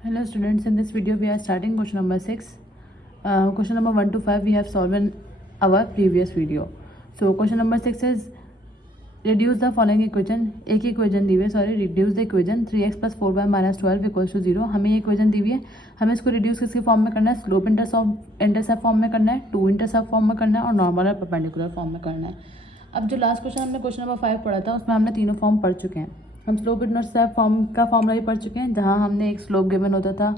Hello students, in this video we are starting question number 6. Question number 1 to 5 we have solved in our previous video. So question number 6 is reduce the following equation. एक equation दी हुई है, sorry, reduce the equation 3x plus 4y minus 12 equals to 0. हमें ये equation दी हुई है, हमें इसको reduce किसके फॉर्म में करना है, स्लोप इंटरसेप्ट फॉर्म में करना है, टू इंटरसेप्ट फॉर्म में करना है और नॉर्मल और परपेंडिकुलर फॉर्म में करना है. अब जो लास्ट क्वेश्चन हमने क्वेश्चन नंबर 5 पढ़ा था उसमें हमने तीनों फॉर्म पढ़ चुके हैं. हम स्लोप इंटरसेप्ट फॉर्म का फॉर्मूला भी पढ़ चुके हैं, जहाँ हमने एक स्लोप गिवन होता था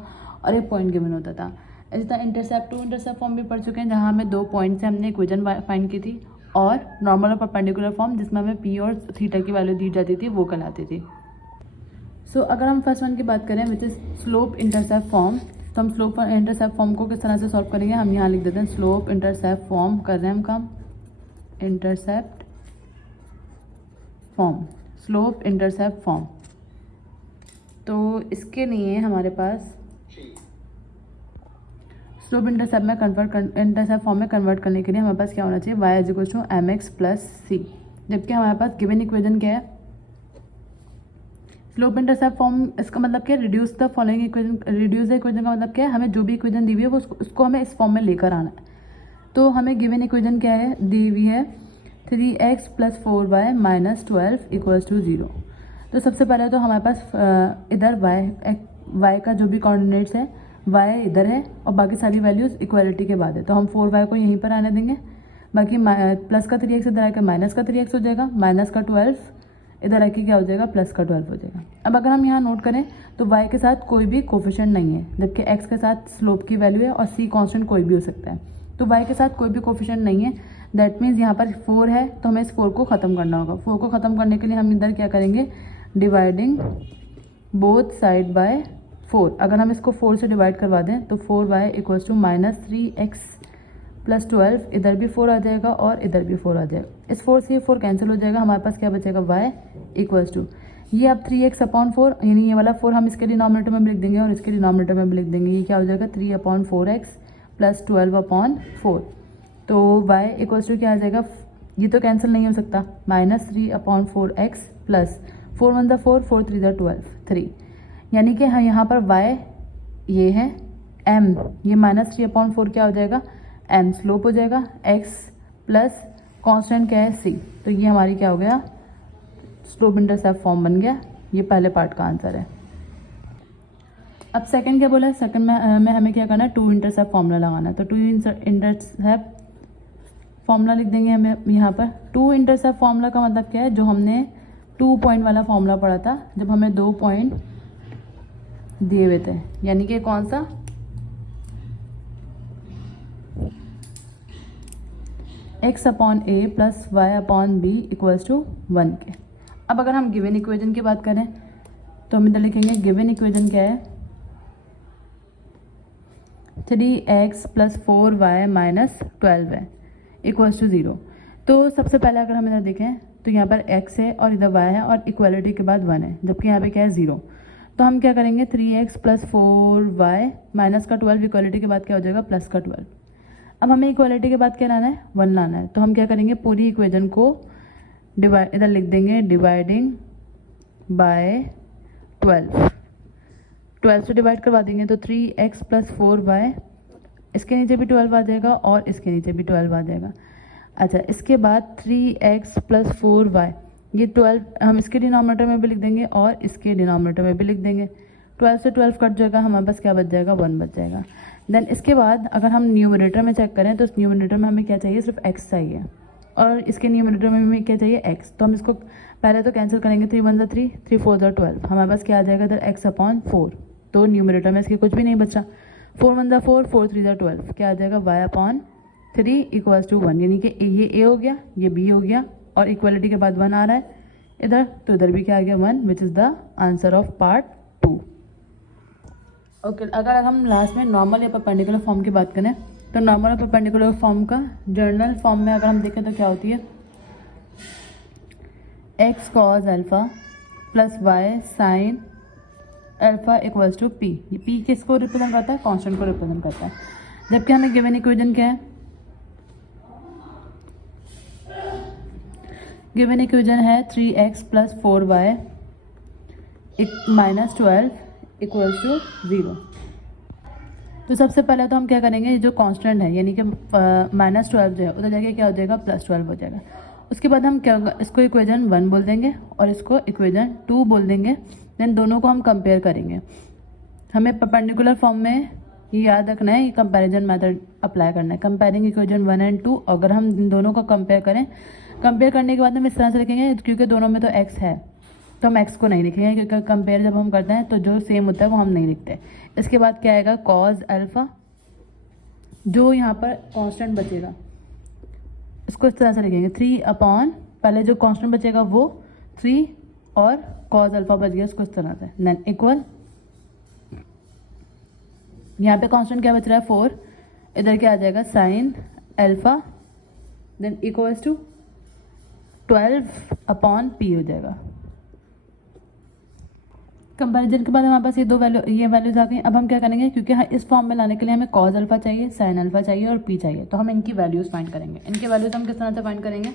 और एक पॉइंट गिवन होता था. इसी तरह इंटरसेप्ट टू इंटरसेप्ट फॉर्म भी पढ़ चुके हैं, जहाँ हमें 2 पॉइंट से हमने इक्वेशन फाइंड की थी, और नॉर्मल और परपेंडिकुलर फॉर्म जिसमें हमें पी और थीटा की वैल्यू दी जाती थी वो कहलाती थी. सो अगर हम फर्स्ट वन की बात करें which is slope intercept form, तो हम स्लोप इंटरसेप्ट फॉर्म को किस तरह से सॉल्व करेंगे. हम यहाँ लिख देते हैं स्लोप इंटरसेप्ट फॉर्म कर रहे हैं हम काम, intercept form, slope intercept form. तो इसके लिए हमारे पास स्लोप इंटरसेप्ट में इंटरसेप्ट फॉर्म में कन्वर्ट करने के लिए हमारे पास क्या होना चाहिए, y is equal to m x plus c. जबकि हमारे पास गिवन इक्वेशन क्या है, स्लोप इंटरसेप्ट फॉर्म, इसका मतलब क्या है, reduce the following equation. Reduce the equation का मतलब क्या है, हमें जो भी इक्वेशन दी हुई है वो उसको हमें इस फॉर्म में लेकर आना है. तो हमें गिवन इक्वेशन क्या है, दी हुई है 3x plus 4y minus 12 equals to 0. तो सबसे पहले तो हमारे पास इधर y का जो भी कोऑर्डिनेट्स है y इधर है और बाकी सारी वैल्यूज़ इक्वालिटी के बाद है, तो हम 4y को यहीं पर आने देंगे. बाकी प्लस का 3x इधर आकर माइनस का 3x हो जाएगा, माइनस का 12 इधर आके क्या हो जाएगा, प्लस का 12 हो जाएगा. अब अगर हम यहाँ नोट करें तो y के साथ कोई भी कोफिशिएंट नहीं है, जबकि x के साथ स्लोप की वैल्यू है और c कांस्टेंट कोई भी हो सकता है. तो y के साथ कोई भी कोफिशिएंट नहीं है, दैट मीन्स यहाँ पर 4 है, तो हमें इस 4 को ख़त्म करना होगा. 4 को ख़त्म करने के लिए हम इधर क्या करेंगे, डिवाइडिंग बोथ साइड बाय 4. अगर हम इसको 4 से डिवाइड करवा दें तो 4y equals to minus 3x plus 12, इधर भी 4 आ जाएगा और इधर भी 4 आ जाएगा. इस 4 से ये 4 कैंसिल हो जाएगा, हमारे पास क्या बचेगा, y इक्वल्स टू ये अब 3x अपॉन 4, यानी ये वाला 4 हम इसके डिनोमिनेटर में भी लिख देंगे और इसके डिनोमिनेटर में भी लिख देंगे. ये क्या हो जाएगा, 3 अपॉन 4x प्लस 12 अपॉन 4. तो y इक्वल्स टू क्या आ जाएगा, ये तो कैंसिल नहीं हो सकता, माइनस 3 अपॉन 4x प्लस 4 1 4 4 3 12 3. यानी कि हाँ यहाँ पर y ये है m, ये माइनस 3 अपॉन 4 क्या हो जाएगा, m स्लोप हो जाएगा, x प्लस कांस्टेंट क्या है c. तो ये हमारी क्या हो गया, स्लोप इंटरसेप्ट फॉर्म बन गया. ये पहले पार्ट का आंसर है. अब सेकंड क्या बोला है, सेकंड में हमें क्या करना है, टू इंटरसेप्ट फॉर्मूला लगाना है. तो टू इंटरसेप्ट फॉर्मूला लिख देंगे हमें यहाँ पर. टू इंटरसेप्ट फॉर्मूला का मतलब क्या है, जो हमने 2 पॉइंट वाला फॉर्मूला पढ़ा था जब हमें 2 पॉइंट दिए हुए थे, यानी कि कौन सा, x upon A plus Y upon B equals to 1 के. अब अगर हम गिवन इक्वेशन की बात करें तो हम इधर लिखेंगे गिवन इक्वेशन क्या है, 3x प्लस 4y माइनस 12 है इक्वल्स टू 0. तो सबसे पहले अगर हम इधर देखें तो यहाँ पर x है और इधर y है और इक्वालिटी के बाद 1 है, जबकि यहाँ पे क्या है 0. तो हम क्या करेंगे, 3x प्लस 4y माइनस का 12 इक्वालिटी के बाद क्या हो जाएगा, प्लस का 12. अब हमें इक्वालिटी के बाद क्या लाना है, 1 लाना है. तो हम क्या करेंगे, पूरी इक्वेशन को डिवाइड इधर लिख देंगे, डिवाइडिंग बाय 12 से डिवाइड करवा देंगे तो 3x प्लस 4y, इसके नीचे भी 12 आ जाएगा और इसके नीचे भी 12 आ जाएगा. अच्छा, इसके बाद 3x प्लस 4y, ये 12 हम इसके डिनोमिनेटर में भी लिख देंगे और इसके डिनोमिनेटर में भी लिख देंगे. 12 से 12 कट जाएगा, हमारे पास क्या बच जाएगा, 1 बच जाएगा. देन इसके बाद अगर हम न्यूमरेटर में चेक करें तो इस न्यूमरेटर में हमें क्या चाहिए, सिर्फ x चाहिए और इसके न्यूमरेटर में हमें क्या चाहिए, x. तो हम इसको पहले तो कैंसिल करेंगे, 3 1 3 3 4 12, हमारे पास क्या आ जाएगा इधर, x अपॉन 4. तो न्यूमरेटर में इसके कुछ भी नहीं बचा. 4 1 4 4 3 12, क्या आ जाएगा, y अपॉन 3 इक्वल्स टू 1. यानी कि ये a हो गया, ये b हो गया और इक्वलिटी के बाद 1 आ रहा है इधर, तो इधर भी क्या आ गया, 1, which is the answer of part 2. Okay, अगर हम लास्ट में नॉर्मल या परपेंडिकुलर फॉर्म की बात करें तो नॉर्मल और परपेंडिकुलर फॉर्म का जर्नल फॉर्म में अगर हम देखें तो क्या होती है, x cos alpha plus y sine alpha equals to p. ये p किसको रिप्रेजेंट करता है, कांस्टेंट को रिप्रेजेंट करता है. जबकि हमें गिवन इक्वेशन क्या है, गिवन इक्वेशन है 3x plus 4y minus 12 equals to 0। तो सबसे पहले तो हम क्या करेंगे, जो कांस्टेंट है यानी कि -12 जो है उधर जाके क्या हो जाएगा +12 हो जाएगा। उसके बाद हम क्या होगा, इसको इक्वेशन 1 बोल देंगे और इसको इक्वेशन 2 बोल देंगे। देन दोनों को हम कंपेयर करेंगे। हमें परपेंडिकुलर फॉर्म में ये याद रखना है, ये कंपैरिजन मेथड अप्लाई करना है। कंपेयरिंग इक्वेशन 1 एंड 2, अगर हम इन दोनों को कंपेयर करें, कंपेयर करने के बाद हम इस तरह से लिखेंगे, क्योंकि दोनों में तो x है तो हम x को नहीं लिखेंगे, क्योंकि कंपेयर जब हम करते हैं तो जो सेम होता है वो हम नहीं लिखते। इसके बाद क्या आएगा, कॉज अल्फ़ा, जो यहाँ पर कांस्टेंट बचेगा इसको इस तरह से लिखेंगे 3 अपॉन, पहले जो कांस्टेंट बचेगा वो 3 और कॉज अल्फ़ा बच गया उसको इस तरह से, देन इक्वल, यहाँ पे कांस्टेंट क्या बच रहा है 4, इधर क्या आ जाएगा sine alpha, then equals to 12 upon P हो जाएगा। कंपैरिजन के बाद हमारे पास ये वैल्यूज आ गई। अब हम क्या करेंगे, क्योंकि इस फॉर्म में लाने के लिए हमें कॉज अल्फा चाहिए, साइन अल्फा चाहिए और पी चाहिए, तो हम इनकी वैल्यूज फाइंड करेंगे। इनके वैल्यूज हम किस तरह से फाइंड करेंगे,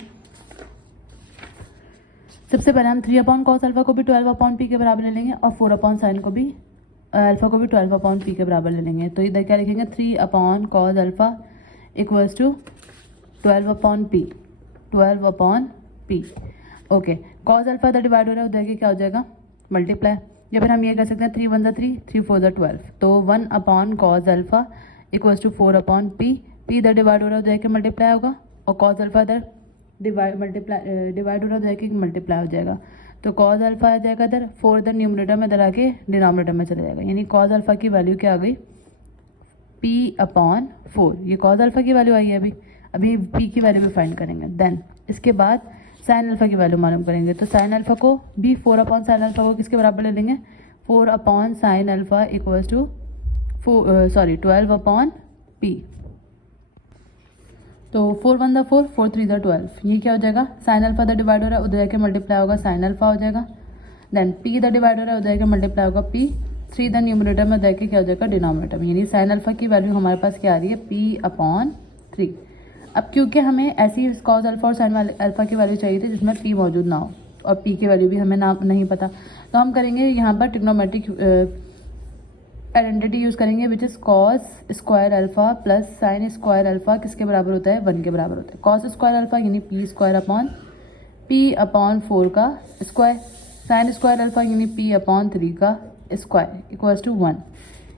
सबसे पहले हम 3 अपॉन कॉस अल्फा को भी 12 अपॉन पी के बराबर ले लेंगे और 4 अपॉन साइन को भी अल्फा को भी 12 अपॉन पी के बराबर ले लेंगे। तो इधर क्या लिखेंगे, 3 upon cos alpha equals to 12 upon P, 12 upon P. Okay, cos alpha इधर डिवाइड हो रहा है, उधर क्या हो जाएगा मल्टीप्लाई, या फिर हम ये कर सकते हैं 3 1 3, 3 4 12, तो 1 upon cos alpha equals to 4 upon P. P इधर डिवाइड हो रहा है, उधर के मल्टीप्लाई होगा, और कॉज अल्फा इधर डिवाइड हो रहा है, उधर के मल्टीप्लाई हो जाएगा। तो कॉज अल्फा आ जाएगा इधर, 4 इधर न्यूमरेटर में, इधर आके डिनोमिनेटर में चला जाएगा, यानी कॉज अल्फा की वैल्यू क्या आ गई, पी अपॉन 4। ये कॉज अल्फा की वैल्यू आई है, अभी पी की वैल्यू भी फाइंड करेंगे। देन इसके बाद साइन अल्फा की वैल्यू मालूम करेंगे, तो साइन अल्फा को भी 4 अपॉन साइन अल्फा को किसके बराबर ले लेंगे, 4 upon sine alpha equals to 12 upon P. तो 4 1 4, 4 3 12, ये क्या हो जाएगा, साइन अल्फा इधर डिवाइड हो रहा है, उधर जाके मल्टीप्लाई होगा, साइन अल्फा हो जाएगा। देन पी इधर डिवाइड हो रहा है, उधर जाके मल्टीप्लाई होगा पी, 3 इधर न्यूमरेटर में, उधर के क्या हो जाएगा डिनोमिनेटर में, यानी साइन अल्फा की वैल्यू हमारे पास क्या आ रही है, पी अपॉन 3। अब क्योंकि हमें ऐसी कॉज अल्फा और साइन अल्फा की वैल्यू चाहिए थी जिसमें पी मौजूद ना हो और पी की वैल्यू भी हमें ना नहीं पता, तो हम करेंगे यहाँ पर ट्रिग्नोमेट्रिक आइडेंटिटी यूज़ करेंगे, which is cos square alpha plus sine square alpha किसके बराबर होता है, 1 के बराबर होता है। कॉस स्क्वायर अल्फा यानी P square upon P upon 4 का स्क्वायर, साइन स्क्वायर अल्फा यानी पी अपॉन 3 का स्क्वायर इक्वल्स टू 1।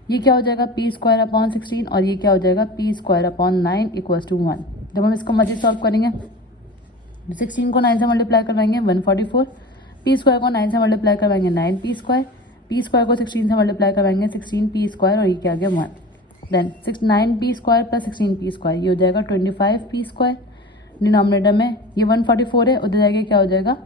ये क्या हो जाएगा, पी स्क्वायर अपॉन 16, और ये क्या हो जाएगा, P square upon 9 equals to 1। जब हम इसको मजीद सॉल्व करेंगे, 16 को 9 से मल्टीप्लाई करवाएंगे 144, पी स्क्वायर को 9 से मल्टीप्लाई करवाएंगे 9 पी स्क्वायर, पी स्क्वायर को 16 से मल्टीप्लाई करवाएंगे 16 पी स्क्वायर, और ये क्या आ गया 1। Then 9 P square plus 16 P square, ये हो जाएगा 25 पी स्क्वायर। डिनोमिनेटर में ये 144 है, उधर जाके क्या हो जाएगा,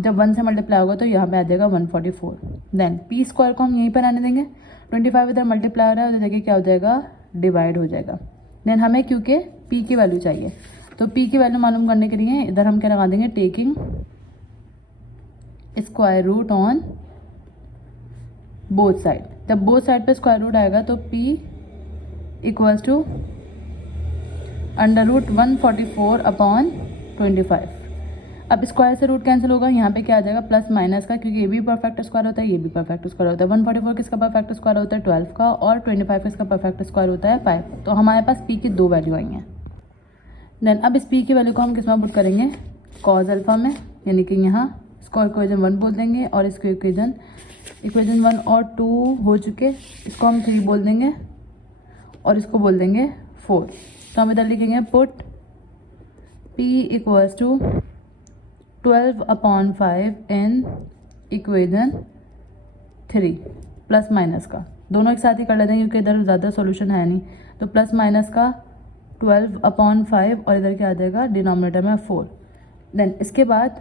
जब 1 से मल्टीप्लाई होगा तो यहाँ पे आ जाएगा 144। देन पी स्क्वायर को हम यहीं पर आने देंगे, 25 इधर मल्टीप्लाई हो रहा है, उधर जाके क्या हो जाएगा डिवाइड हो जाएगा। देन हमें क्योंकि पी की वैल्यू चाहिए, तो पी की वैल्यू मालूम करने के लिए इधर हम क्या लगा देंगे, taking square root on both side. जब बोथ साइड पे स्क्वायर रूट आएगा तो p equals to under root 144 upon 25। अब स्क्वायर से रूट कैंसिल होगा, यहाँ पे क्या आ जाएगा प्लस माइनस का, क्योंकि ये भी परफेक्ट स्क्वायर होता है, ये भी परफेक्ट स्क्वायर होता है। 144 किसका परफेक्ट स्क्वायर होता है 12 का, और 25 किसका परफेक्ट स्क्वायर होता है 5। तो हमारे पास p की 2 वैल्यू आई हैं। देन अब इस p की वैल्यू को हम किस में पुट करेंगे, कॉज अल्फा में, यानी कि यहाँ इसको इक्वेशन 1 बोल देंगे, और इसको इक्वेशन 1 और 2 हो चुके, इसको हम 3 बोल देंगे और इसको बोल देंगे 4। तो हम इधर लिखेंगे put p equals to 12 upon 5 in equation 3, plus minus का दोनों एक साथ ही कर लेते हैं क्योंकि इधर ज़्यादा सॉल्यूशन है नहीं, तो प्लस माइनस का 12 अपॉन 5 और इधर क्या आ जाएगा डिनोमिनेटर में 4। देन इसके बाद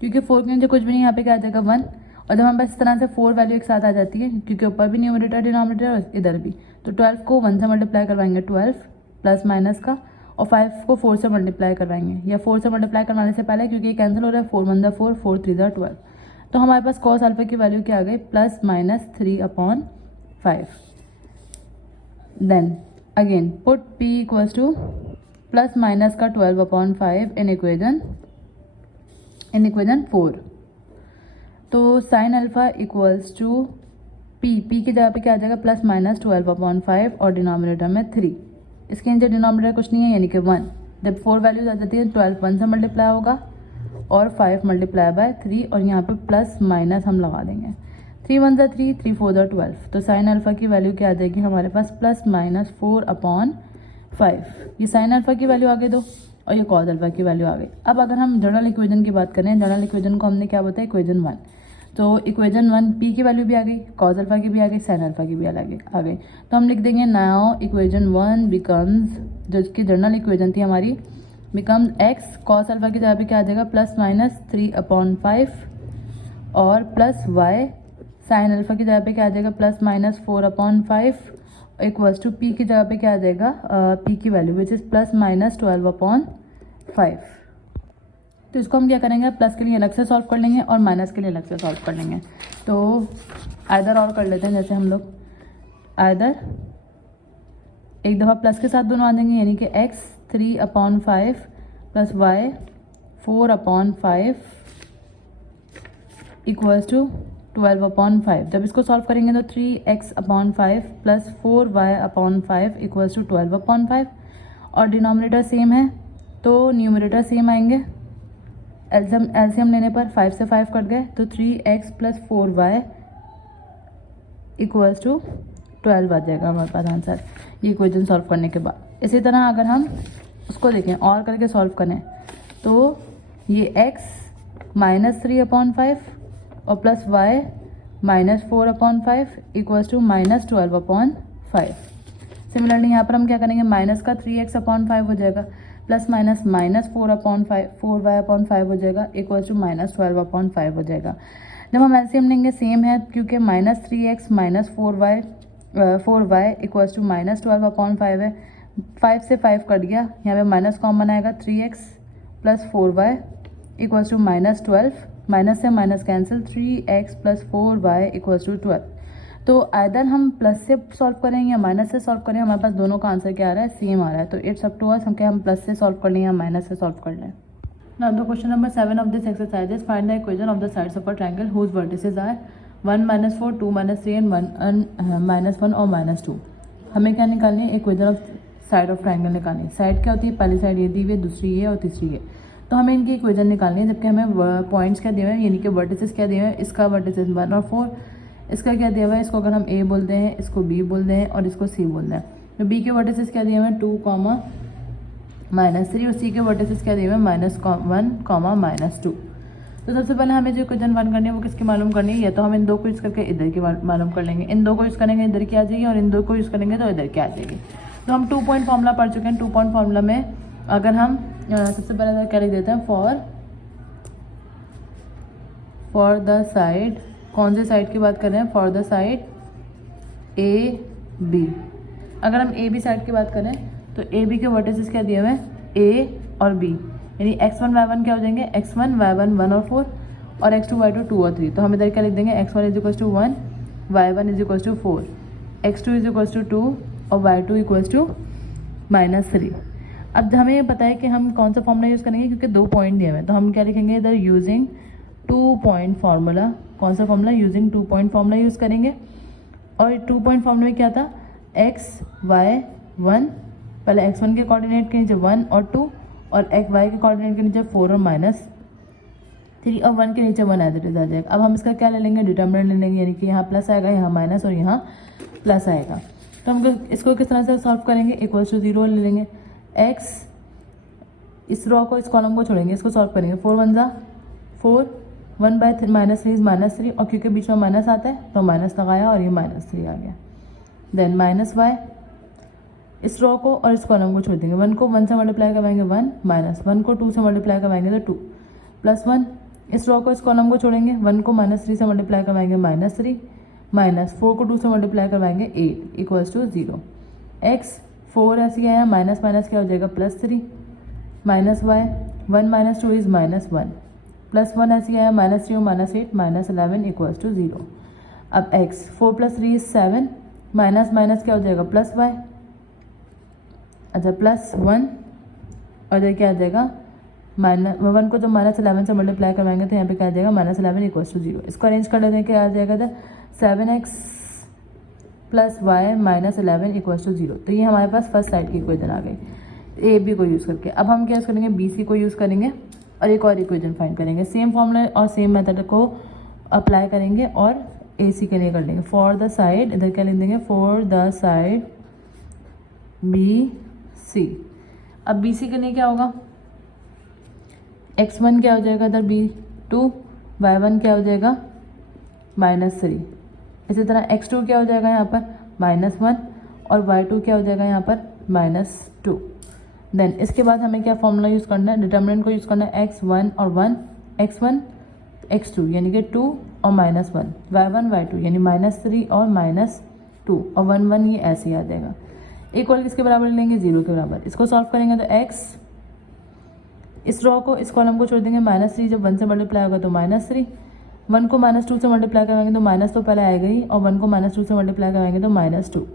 क्योंकि 4 के नीचे कुछ भी नहीं, यहाँ पे क्या आ जाएगा 1, और जब हम बस इस तरह से 4 वैल्यू एक साथ आ जाती है, क्योंकि ऊपर भी न्यूमरेटर डिनोमिनेटर और इधर भी, तो 12 को 1 से मल्टीप्लाई करवाएंगे 12 प्लस माइनस का, और 5 को 4 से मल्टीप्लाई करवाएंगे, या 4 से मल्टीप्लाई करवाने से पहले क्योंकि ये कैंसिल हो रहा है, 4 1 4, 4 3 12। तो हमारे पास कॉस अल्फा की वैल्यू क्या आ गई, plus minus 3 upon 5। Then again put p equals to plus minus का 12 अपॉन 5 इन इक्वेशन 4। तो sine alpha equals to P की जगह पे क्या आ जाएगा प्लस माइनस 12/5 और डिनोमिनेटर में 3। इसके नीचे डिनोमिनेटर कुछ नहीं है यानी कि 1। जब 4 वैल्यूज आ जाती है 12 1 से मल्टीप्लाई होगा और 5 मल्टीप्लाई बाय 3 और यहाँ पे प्लस माइनस हम लगा देंगे। 3 1 ज़ा 3, 3 4 ज़ा 12। तो साइन अल्फ़ा की वैल्यू क्या आ जाएगी हमारे पास प्लस माइनस 4/5। ये साइन अल्फ़ा की वैल्यू आ गई दो और ये कॉस अल्फ़ा की वैल्यू आ गई। अब अगर हम जनरल इक्वेशन की बात करें, जनरल इक्वेशन को हमने क्या बताया इक्वेशन 1। तो इक्वेशन 1 पी की वैल्यू भी आ गई, कॉस अल्फ़ा की भी आ गई, साइन अल्फ़ा की भी आ गई। तो हम लिख देंगे नाउ इक्वेशन 1 बिकम्स, जो इसकी जनरल इक्वेशन थी हमारी, बिकम्स एक्स कॉस अल्फ़ा की जगह पे क्या आ जाएगा प्लस माइनस 3/5 और प्लस वाई साइन अल्फ़ा की जगह पे क्या आ जाएगा plus minus 4/5 equals to P की जगह पे क्या आ जाएगा पी की value which is plus minus 12/5। तो इसको हम क्या करेंगे प्लस के लिए अलग से सॉल्व कर लेंगे और माइनस के लिए अलग से सॉल्व कर लेंगे। तो आइदर और कर लेते हैं, जैसे हम लोग आइदर एक दफ़ा प्लस के साथ दोनों आ देंगे यानी कि x 3/5 plus y 4/5 equals to 12/5। जब इसको सॉल्व करेंगे तो 3x/5 plus 4y/5 equals to 12/5 और डिनोमिनेटर सेम है तो न्यूमरेटर सेम आएंगे। एलसीएम लेने पर 5 से 5 कट गए तो 3x plus 4y equals to 12 आ जाएगा हमारे पास आंसर ये इक्वेशन सॉल्व करने के बाद। इसी तरह अगर हम उसको देखें और करके सॉल्व करें तो ये x माइनस 3/5 और plus y minus 4/5 equals to minus 12/5। Similarly यहाँ पर हम क्या करेंगे माइनस का 3x/5 हो जाएगा प्लस माइनस माइनस 4y/5 हो जाएगा इक्वल्स टू माइनस 12/5 हो जाएगा। जब हम एलसीएम लेंगे सेम है क्योंकि minus 3x minus 4y equals to minus 12/5 है। 5 से 5 कट गया, यहाँ पे माइनस कॉमन आएगा 3x plus 4y equals to minus 12। माइनस से minus cancel 3x plus 4y equals to 12। तो आइदर हम प्लस से सॉल्व करें या माइनस से सॉल्व करें, हमारे पास दोनों का आंसर क्या आ रहा है सेम आ रहा है। तो इट्स अप टू अस हम क्या हम प्लस से सॉल्व कर लें या माइनस से सॉल्व कर लें। Now the question number 7 of this exercise is find the equation of the sides of a triangle whose vertices are 1 - 4 2 - 3 and 1 - 1 और -2। हमें क्या निकालनी है equation of side of triangle निकालनी है। साइड क्या होती है, पहली साइड ये दी हुई है, दूसरी ये और तीसरी ये। तो हमें इनकी इक्वेशन निकालनी है जबकि हमें पॉइंट्स क्या दिए हुए हैं यानी कि वर्टिसेस क्या दिए हुए हैं। इसका वर्टिसेस 1 और 4, इसका क्या दिया हुआ है, इसको अगर हम ए बोलते हैं, इसको बी बोलते हैं और इसको सी बोलते हैं। तो बी के वर्टिसेस क्या दिए हुए हैं 2, -3 और सी के वर्टिसेस क्या दिए हुए हैं -1, -2। तो सबसे पहले हमें जो इक्वेशन 1 करनी है वो किसकी मालूम करनी है, या तो हम इन दो को यूज़ करके इधर की मालूम कर लेंगे, इन दो को यूज़ करेंगे इधर की आ जाएगी और इन दो को यूज़ करेंगे तो इधर की आ जाएगी। तो हम 2 पॉइंट फॉर्मूला पढ़ चुके हैं। 2 पॉइंट फॉर्मूला में अगर हम सबसे पहले क्या लिख देते हैं फॉर द साइड, कौन से साइड की बात कर रहे हैं, for the side A B. अगर हम ए बी साइड की बात करें तो ए बी के वर्टिसेस क्या दिए हुए हैं ए और बी, यानी x1 y1 क्या हो जाएंगे x1 y1 1 और 4 और x2 y2 2 और 3। तो हम इधर क्या लिख देंगे x1 is equals to 1, y1 is equals to 4, x2 is equals to 2 और y2 इक्वल्स टू -3। अब हमें ये पता है कि हम कौन सा फॉर्मूला यूज़ करेंगे क्योंकि 2 पॉइंट दिए हुए हैं। तो हम क्या लिखेंगे इधर यूजिंग 2 पॉइंट फार्मूला। कौन सा formula, using 2 point formula use करेंगे। और 2 पॉइंट फार्मूला में क्या था x y 1, पहले x1 के कोऑर्डिनेट के नीचे 1 और 2 और x y के कोऑर्डिनेट के नीचे 4 और -3 और 1 के नीचे 1 एज इट इज आ जाएगा। अब हम इसका क्या ले लेंगे डिटर्मिनेंट ले लेंगे, यानी कि यहाँ प्लस आएगा, यहाँ माइनस और यहाँ प्लस आएगा। तो हम इसको किस तरह से सॉल्व करेंगे, इक्वल्स टू 0 ले लेंगे। x इस रो को इस कॉलम को छोड़ेंगे, इसको सॉल्व करेंगे। 4 1 ज़ा 4, 1/3 -3 इज -3 और क्योंकि बीच में माइनस आता है तो माइनस लगाया और ये -3 आ गया। देन -y इस रो को और इस कॉलम को छोड़ देंगे। 1 को 1 से मल्टीप्लाई करवाएंगे 1, -1 को 2 से मल्टीप्लाई करवाएंगे तो 2, +1 इस रो को इस कॉलम को छोड़ेंगे। 1 को -3 से मल्टीप्लाई करवाएंगे -3, -4 को 2 से मल्टीप्लाई करवाएंगे 8 इक्वल्स टू 0। x 4 ऐसे आया, माइनस माइनस क्या हो जाएगा +3, -y 1 - 2 इज -1, +1 ऐसे आया, -3 और -8 -11 इक्वल्स टू 0। अब x 4 + 3 इज 7, माइनस माइनस क्या हो जाएगा +y, अच्छा +1 और इधर क्या आ जाएगा -1 को जब -11 से मल्टीप्लाई करवाएंगे तो यहाँ पे क्या आ जाएगा -11 इक्वल्स टू 0। इसको अरेंज कर लेते हैं, क्या आ जाएगा इधर 7x plus Y minus 11 equals to 0। तो ये हमारे पास फर्स्ट साइड की इक्वेशन आ गई ए बी को यूज़ करके। अब हम क्या यूज़ करेंगे, बी सी को यूज़ करेंगे और एक और इक्वेशन फाइंड करेंगे। सेम फॉर्मूला और सेम मेथड को अप्लाई करेंगे और ए सी के लिए कर लेंगे। फॉर द साइड, इधर क्या लिख देंगे, for the side B C. अब बी सी के लिए क्या होगा, x1 क्या हो जाएगा इधर b2, y1 क्या हो जाएगा -3। इसी तरह x2 क्या हो जाएगा यहाँ पर -1 और y2 क्या हो जाएगा यहाँ पर -2। देन इसके बाद हमें क्या फॉर्मूला यूज़ करना है, डिटर्मिनेंट को यूज़ करना है x1 और 1, x1 x2 यानी कि 2 और -1, y1 y2 यानी -3 और -2 और 1 1 ये ऐसे ही आ जाएगा। इक्वल किसके बराबर लेंगे, 0 के बराबर। इसको सॉल्व करेंगे तो x, इस रो को इस कॉलम को छोड़ देंगे -3, जब 1 से मल्टीप्लाई होगा तो -3, 1 को -2 से मल्टीप्लाई कराएंगे तो माइनस तो पहले आएगा ही, और 1 को -2 से मल्टीप्लाई कराएंगे तो -2।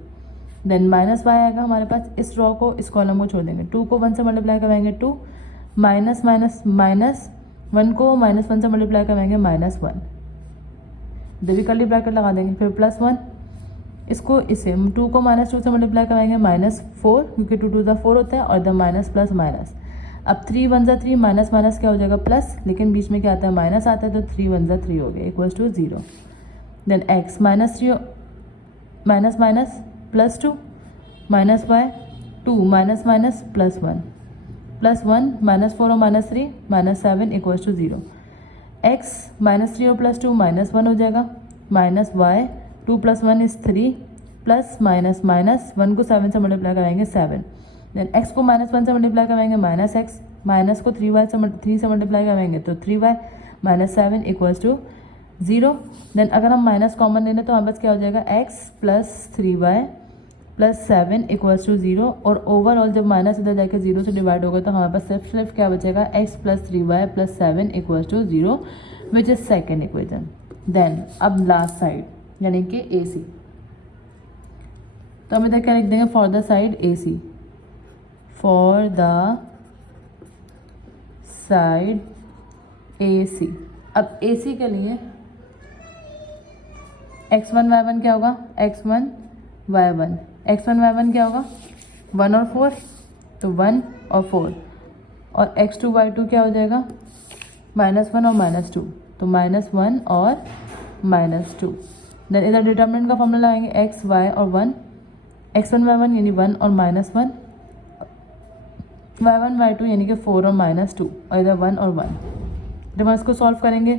देन -y आएगा हमारे पास, इस रो को इस कॉलम को छोड़ देंगे, 2 को 1 से मल्टीप्लाई कराएंगे 2, माइनस माइनस माइनस 1 को -1 से मल्टीप्लाई कराएंगे -1, इधर भी कर्ली ब्रैकेट लगा देंगे, फिर +1, इसको इसे 2 को -2 से मल्टीप्लाई कराएंगे -4, क्योंकि 2 2 4 होता है, और इधर माइनस प्लस माइनस। अब 3 1 3 माइनस माइनस क्या हो जाएगा प्लस, लेकिन बीच में क्या आता है माइनस आता है, तो 3 1 3 हो गया equals to 0। Then x -3 minus minus +2 minus y 2 minus minus +1 +1 -4 और -3 -7 इक्वल्स टू 0। x -3 और +2 -1 हो जाएगा, minus y 2 + 1 is 3 plus minus minus 1 को 7 से मल्टीप्लाई कराएंगे 7। देन x को -1 से मल्टीप्लाई कराएंगे -x, माइनस को 3 से मल्टीप्लाई कराएंगे तो 3y -7 इक्वल्स टू 0। देन अगर हम माइनस कॉमन ले लें तो हमारे पास क्या हो जाएगा x + 3y + 7 इक्वल्स टू 0, और ओवरऑल जब माइनस इधर जाकर 0 से डिवाइड होगा तो हमारे पास सिर्फ क्या बचेगा x + 3y + 7 equals to 0, which is second equation. Then अब लास्ट साइड यानी कि AC, तो हम इधर क्या लिख देंगे, for the side AC, for the side AC। अब AC के लिए x1 y1 क्या होगा, x1 y1, x1 y1 क्या होगा 1 और 4, तो 1 और 4, और x2 y2 क्या हो जाएगा -1 और -2, तो -1 और -2। देन इधर डिटर्मिनेंट का फॉर्मूला लगाएंगे x y और 1, x1 y1 यानी 1 और -1, y1 y2 यानी कि 4 और -2, और इधर 1 और 1। जब हम इसको सॉल्व करेंगे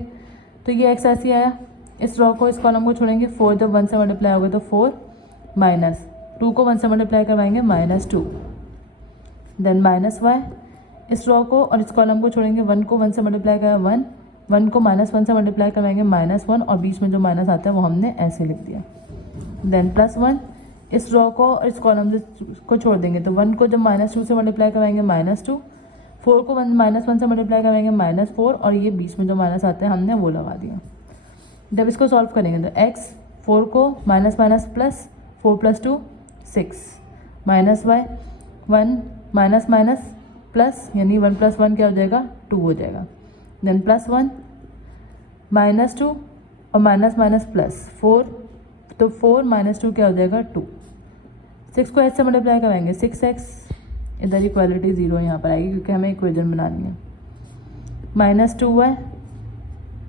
तो ये x ऐसे आया, इस रो को इस कॉलम को छोड़ेंगे, 4 जब 1 से मल्टीप्लाई होगा तो 4 माइनस 2 को 1 से मल्टीप्लाई करवाएंगे -2। देन -y, इस रो को और इस कॉलम को छोड़ेंगे, 1 को 1 से मल्टीप्लाई करा 1, 1 को -1 से मल्टीप्लाई करवाएंगे -1, और बीच में जो माइनस आता है वो हमने ऐसे लिख दिया। देन +1, इस रो को और इस कॉलम को छोड़ देंगे, तो 1 को जब -2 से मल्टीप्लाई करवाएंगे -2, 4 को -1 से मल्टीप्लाई करवाएंगे -4, और ये बीच में जो माइनस आता है हमने वो लगा दिया। जब इसको सॉल्व करेंगे तो x 4 को minus minus plus 4 + 2 6, -y 1 minus minus plus यानी 1 + 1 क्या हो जाएगा 2 हो जाएगा। देन +1 -2 और माइनस माइनस प्लस 4, तो 4 - 2 क्या हो जाएगा 2। 6 को h से मल्टीप्लाई कराएंगे 6x, इधर इक्वालिटी 0 यहाँ पर आएगी क्योंकि हमें इक्वेशन बनानी है। -2y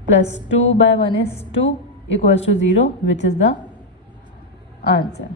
+ 2/1 is 2 equals to 0, which is the answer.